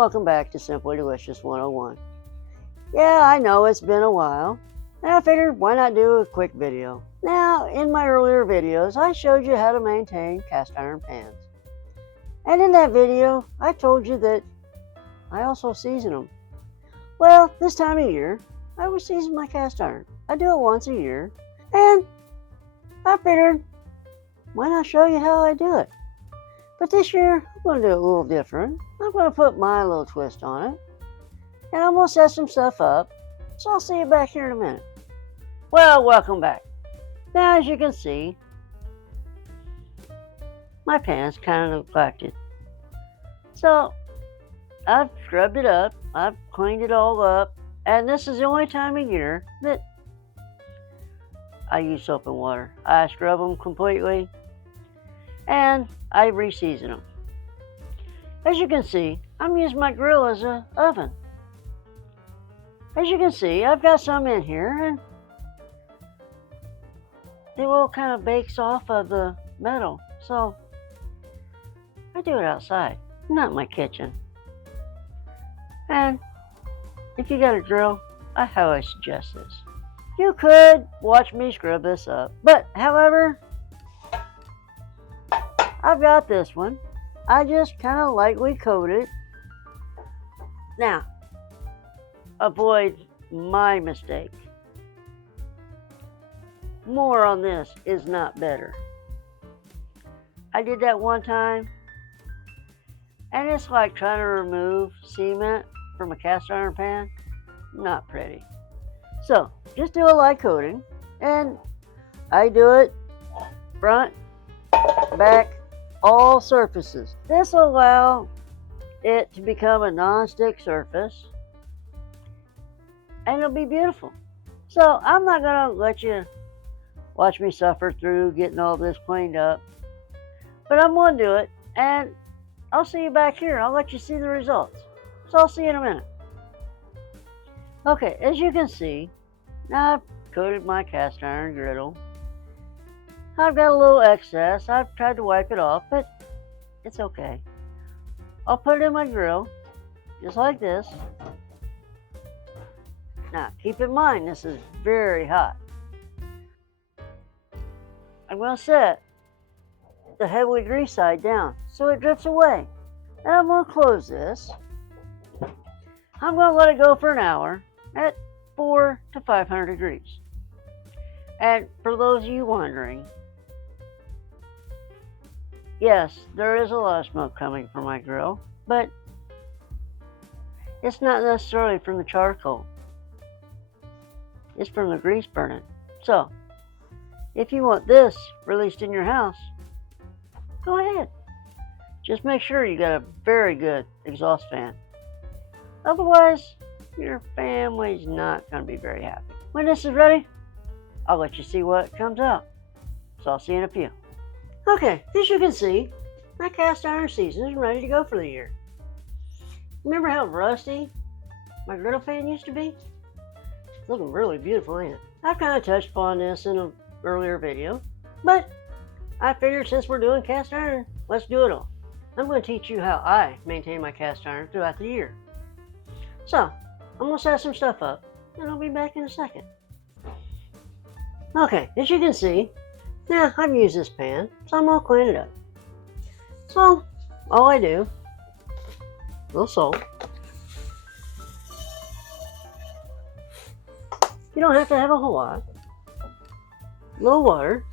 welcome back to Simply Delicious 101. Yeah, I know it's been a while, and I figured why not do a quick video. Now, in my earlier videos, I showed you how to maintain cast iron pans. And in that video, I told you that I also season them. Well, this time of year, I would season my cast iron. I do it once a year, and I figured why not show you how I do it. But this year, I'm going to do it a little different. I'm going to put my little twist on it. And I'm going to set some stuff up. So I'll see you back here in a minute. Well, welcome back. Now, as you can see, my pan's kind of neglected. So, I've scrubbed it up. I've cleaned it all up. And this is the only time of year that I use soap and water. I scrub them completely. And I re-season them. As you can see, I'm using my grill as an oven. As you can see, I've got some in here, and the oil kind of bakes off of the metal. So I do it outside, not in my kitchen. And if you got a grill, I highly suggest this. You could watch me scrub this up, but however, I've got this one. I just kind of lightly coat it. Now, avoid my mistake. More on this is not better. I did that one time, and it's like trying to remove cement from a cast iron pan. Not pretty. So, just do a light coating, and I do it front, back, all surfaces. This will allow it to become a non-stick surface, and it'll be beautiful. So I'm not gonna let you watch me suffer through getting all this cleaned up, but I'm gonna do it, and I'll see you back here. I'll let you see the results. So I'll see you in a minute. Okay, as you can see, now I've coated my cast iron griddle. I've got a little excess. I've tried to wipe it off, but it's okay. I'll put it in my grill, just like this. Now, keep in mind, this is very hot. I'm going to set the heavily greased side down so it drifts away. And I'm going to close this. I'm going to let it go for an hour at 400 to 500 degrees. And for those of you wondering, yes, there is a lot of smoke coming from my grill, but it's not necessarily from the charcoal. It's from the grease burning. So, if you want this released in your house, go ahead. Just make sure you got a very good exhaust fan. Otherwise, your family's not going to be very happy. When this is ready, I'll let you see what comes out. So I'll see you in a few. Okay, as you can see, my cast iron season is ready to go for the year. Remember how rusty my griddle fan used to be? It's looking really beautiful, ain't it? I've kind of touched upon this in an earlier video, but I figured since we're doing cast iron, let's do it all. I'm going to teach you how I maintain my cast iron throughout the year. So, I'm going to set some stuff up, and I'll be back in a second. Okay, as you can see, now I've used this pan, so I'm going to clean it up. So, all I do, a little salt. You don't have to have a whole lot. A little water.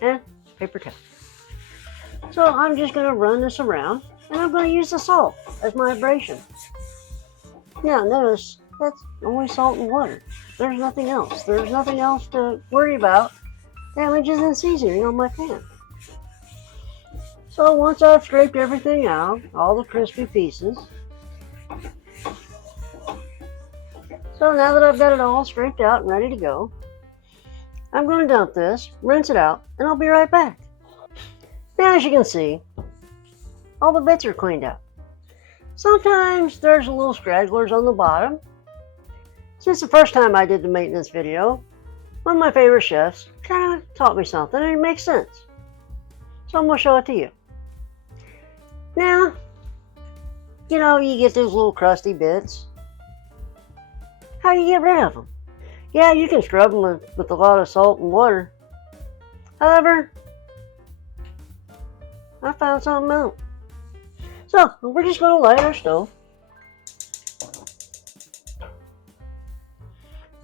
And paper towel. So I'm just going to run this around, and I'm going to use the salt as my abrasion. Now notice, that's only salt and water. There's nothing else. There's nothing else to worry about. Damages and seasoning on my pan. So once I've scraped everything out, all the crispy pieces. So now that I've got it all scraped out and ready to go, I'm going to dump this, rinse it out, and I'll be right back. Now as you can see, all the bits are cleaned out. Sometimes there's a little stragglers on the bottom. Since the first time I did the maintenance video, one of my favorite chefs kind of taught me something, and it makes sense. So I'm going to show it to you. Now, you get those little crusty bits. How do you get rid of them? Yeah, you can scrub them with a lot of salt and water. However, I found something out. So, we're just going to light our stove.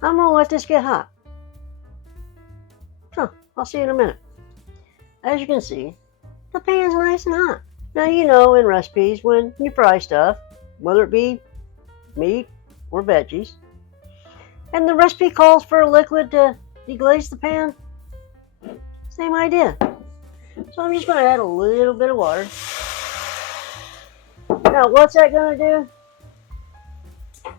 I'm going to let this get hot. So, I'll see you in a minute. As you can see, the pan's nice and hot. Now, in recipes, when you fry stuff, whether it be meat or veggies, and the recipe calls for a liquid to deglaze the pan, same idea. So I'm just going to add a little bit of water. Now, what's that going to do?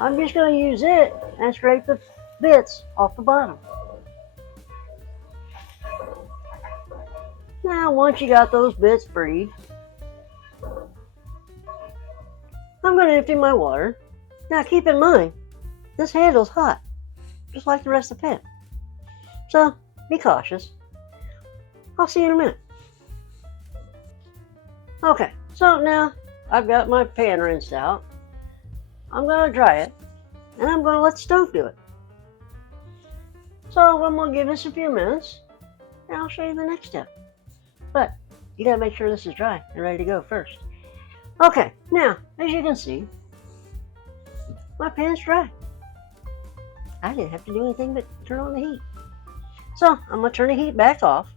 I'm just going to use it and scrape the bits off the bottom. Now, once you got those bits freed, I'm going to empty my water. Now, keep in mind, this handle's hot, just like the rest of the pan. So, be cautious. I'll see you in a minute. Okay, so now I've got my pan rinsed out. I'm going to dry it, and I'm going to let the stove do it. So I'm going to give this a few minutes, and I'll show you the next step. But you got to make sure this is dry and ready to go first. Okay, now, as you can see, my pan's dry. I didn't have to do anything but turn on the heat. So I'm going to turn the heat back off.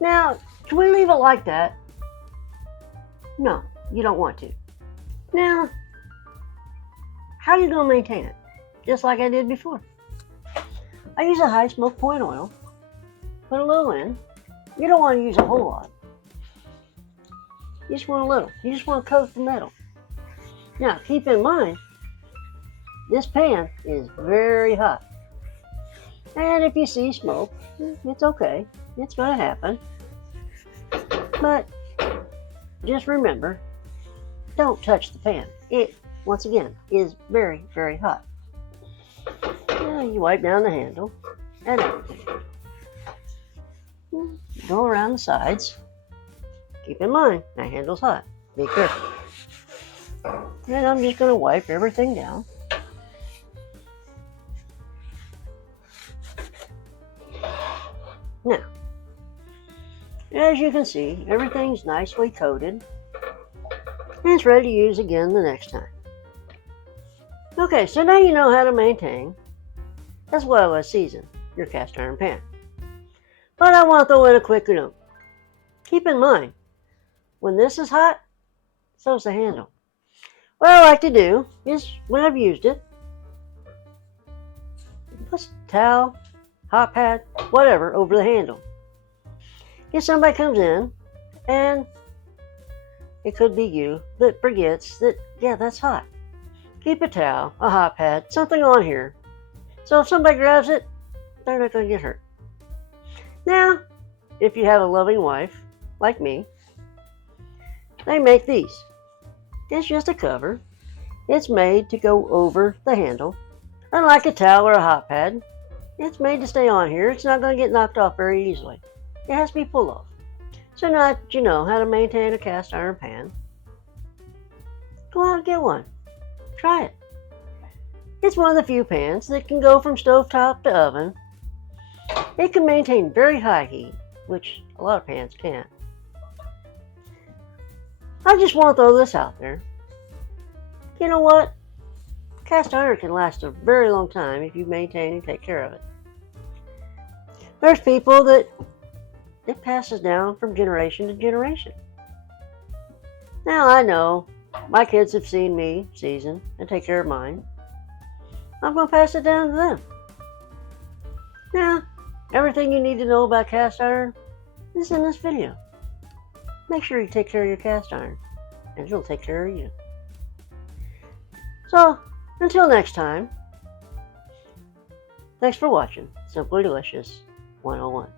Now, can we leave it like that? No, you don't want to. Now, how are you going to maintain it? Just like I did before. I use a high smoke point oil. Put a little in. You don't want to use a whole lot. You just want a little. You just want to coat the metal. Now, keep in mind, this pan is very hot. And if you see smoke, it's okay. It's going to happen. But just remember, don't touch the pan. It, once again, is very, very hot. Now you wipe down the handle and everything. Go around the sides. Keep in mind, that handle's hot. Be careful. And I'm just going to wipe everything down. Now, as you can see, everything's nicely coated. And it's ready to use again the next time. Okay, so now you know how to maintain, as well as season, your cast iron pan. But I want to throw in a quick note. Keep in mind, when this is hot, so's the handle. What I like to do is, when I've used it, put a towel, hot pad, whatever, over the handle. If somebody comes in, and it could be you that forgets that, yeah, that's hot. Keep a towel, a hot pad, something on here. So if somebody grabs it, they're not going to get hurt. Now, if you have a loving wife, like me, they make these. It's just a cover. It's made to go over the handle. Unlike a towel or a hot pad, it's made to stay on here. It's not going to get knocked off very easily. It has to be pulled off. So now that you know how to maintain a cast iron pan, go out and get one. Try it. It's one of the few pans that can go from stovetop to oven. It can maintain very high heat, which a lot of pans can't. I just want to throw this out there. You know what? Cast iron can last a very long time if you maintain and take care of it. There's people that it passes down from generation to generation. Now I know my kids have seen me season and take care of mine. I'm going to pass it down to them. Now, everything you need to know about cast iron is in this video. Make sure you take care of your cast iron, and it'll take care of you. So, until next time, thanks for watching Simply Delicious 101.